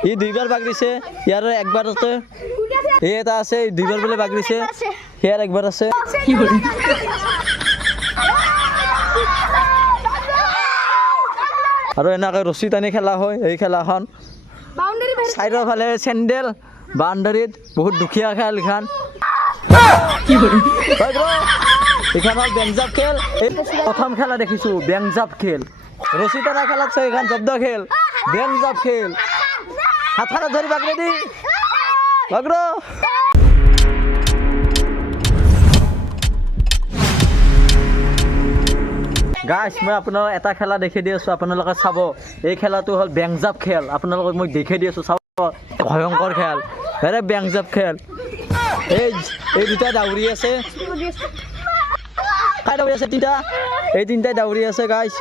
ই দুইবাৰ বাগৰিছে ইয়াৰ একবাৰ আছে এই এটা আছে দুইবাৰ বোলে বাগৰিছে ইয়াৰ একবাৰ আছে আৰু এনেকৈ ৰছী টানি খেলা হয় এই খেলাখন চাইডৰ ফালে চেণ্ডেল বাউণ্ডাৰীত বহুত দুখীয়া খেল এইখন এইখন হ'ল বেংজাপ খেল এই প্ৰথম খেলা দেখিছোঁ বেংজাপ খেল ৰছী টানা খেলাত চাই এইখন জব্দ খেল বেংজাপ খেল হাতখানত ধৰি বাগৰে দি বাগৰ গাইছ মই আপোনালোকক এটা খেলা দেখি দি আছোঁ আপোনালোকে চাব এই খেলাটো হ'ল বেংজাপ খেল আপোনালোকক মই দেখি দি আছোঁ চাব ভয়ংকৰ খেল আৰে বেংজাপ খেল এই দুটা ডাউৰি আছে খাই ডাউৰি আছে তিনিটা এই তিনিটাই ডাউৰি আছে গাইছ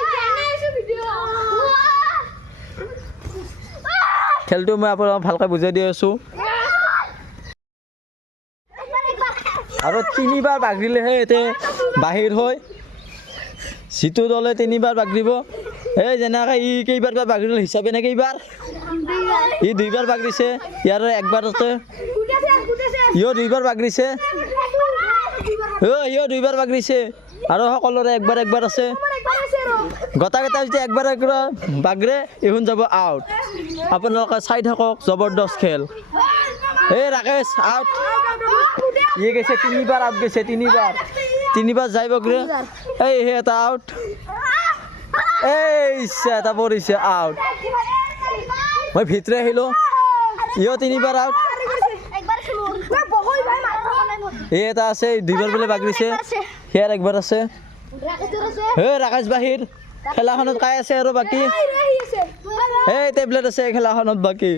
খেলটো মই আপোনালোকক ভালকৈ বুজাই দি আছোঁ আৰু তিনিবাৰ বাগৰিলেহে এতিয়া বাহিৰ হয় যিটো দলে তিনিবাৰ বাগৰিব এই যেনেকৈ ই কেইবাৰ বাগৰিল হিচাপে নে কেইবাৰ ই দুইবাৰ বাগৰিছে ইয়াৰ একবাৰ আছে ইও দুইবাৰ বাগৰিছে ইও দুইবাৰ বাগৰিছে আৰু সকলোৰে একবাৰ একবাৰ আছে গোটেইকেইটা যদি একবাৰ একবাৰ বাগৰে এইখন যাব আউট আপোনালোকে চাই থাকক জবৰদস্ত খেল এই ৰাকেশ আউট ই গৈছে তিনিবাৰ আউট গৈছে তিনিবাৰ যাই বাগৰে এই এটা আউট এই এটা পৰিছে আউট মই ভিতৰে আহিলোঁ ইও তিনিবাৰ আউট এই এটা আছে দুইবাৰ বোলে বাগৰিছে সেয়াৰ একবাৰ আছে এই ৰাকেশ বাহিৰ খেলাখনত কাই আছে আৰু বাকী এই টেবলেট আছে খেলাখনত বাকী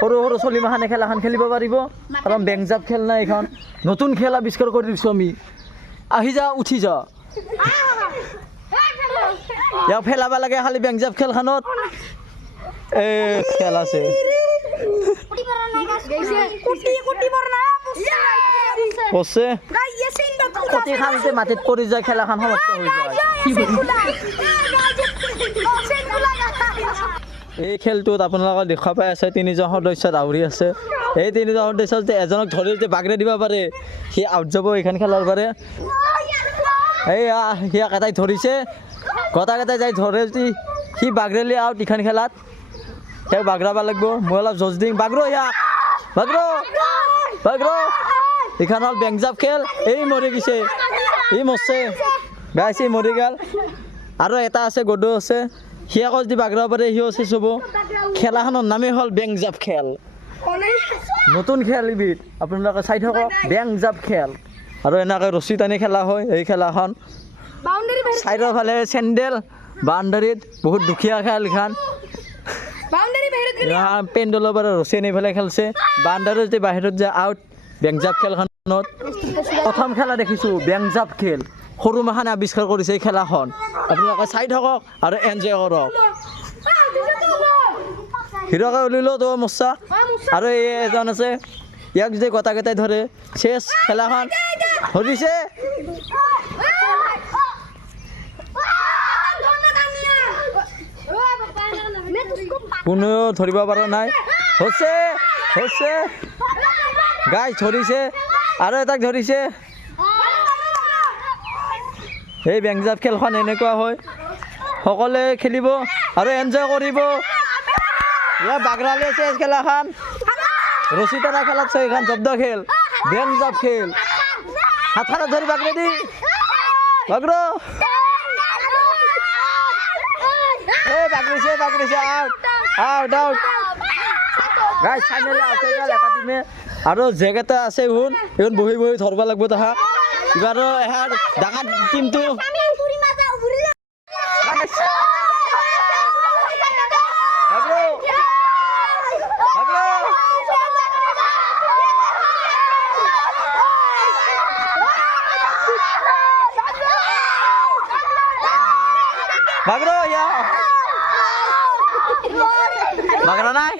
সৰু সৰু চলি মাখানে খেলাখন খেলিব পাৰিব কাৰণ বেংজাপ খেল নাই এইখন নতুন খেল আৱিষ্কাৰ কৰি দিছোঁ আমি আহি যা উঠি যা ইয়াক পেলাব লাগে খালি বেংজাপ খেলখনত এই খেল আছে প্ৰতিখানতে মাটিত পৰি যায় খেলাখন সমাপ্ত হৈ যায় এই খেলটোত আপোনালোকে দেখা পাই আছে তিনিজন সদস্য ডাউৰি আছে এই তিনিজন সদস্য যদি এজনক ধৰি যদি বাগৰে দিব পাৰে সি আউট যাব এইখন খেলাৰ পাৰে এইয়া সিয়াক এটাই ধৰিছে গোটেইকেইটাই যাই ধৰে যদি সি বাগৰেলি আউট এইখন খেলাত তেওঁক বাগৰাব লাগিব মই অলপ জজ দিম বাগৰ ইয়াক বাগৰ এইখন হ'ল বেংজাপ খেল এই মৰি গৈছে ই মৰছে গাইছে মৰি গ'ল আৰু এটা আছে গদু আছে সি আকৌ যদি বাগৰাব পাৰে সিও চেচ হ'ব খেলাখনৰ নামেই হ'ল বেংজাপ খেল নতুন খেল এবিধ আপোনালোকে চাই থাকক বেংজাপ খেল আৰু এনেকৈ ৰছী টানি খেলা হয় এই খেলাখন চাইডৰ ফালে চেণ্ডেল বাউণ্ডাৰীত বহুত দুখীয়া খেল এইখন পেণ্ডলৰ পৰা ৰছী আনি পেলাই খেলছে বাউণ্ডাৰী যদি বাহিৰত যায় আউট বেংজাপ খেলখনত প্ৰথম খেলা দেখিছোঁ বেংজাপ খেল সৰু মাখানে আৱিষ্কাৰ কৰিছে এই খেলাখন আপোনালোকে চাই থাকক আৰু এনজয় কৰক হিৰকে উলিলো তো মচ্ছা আৰু এই এজন আছে ইয়াক যদি গোটেইকেইটাই ধৰে চেছ খেলাখন ধৰিছে কোনেও ধৰিব পৰা নাই হৈছে গাইছ ধৰিছে আৰু এটাক ধৰিছে এই বেংজাপ খেলখন এনেকুৱা হয় সকলোৱে খেলিব আৰু এনজয় কৰিব ইয়াৰ বাগৰালি আছে খেলাখন ৰছী টানা খেলাত চাই এইখন জব্দ খেল বেংজাপ খেল হাতখানত ধৰি বাগৰে দি বাগৰ এই বাগৰিছে আউট গাইছ ফাইনেলি আছে এটা টিমে আৰু জেগেটা আছে এইখন বহি ধৰিব লাগিব তাহাক এইবাৰ এহাৰ ডাঙৰ টিমটো বাগৰা নাই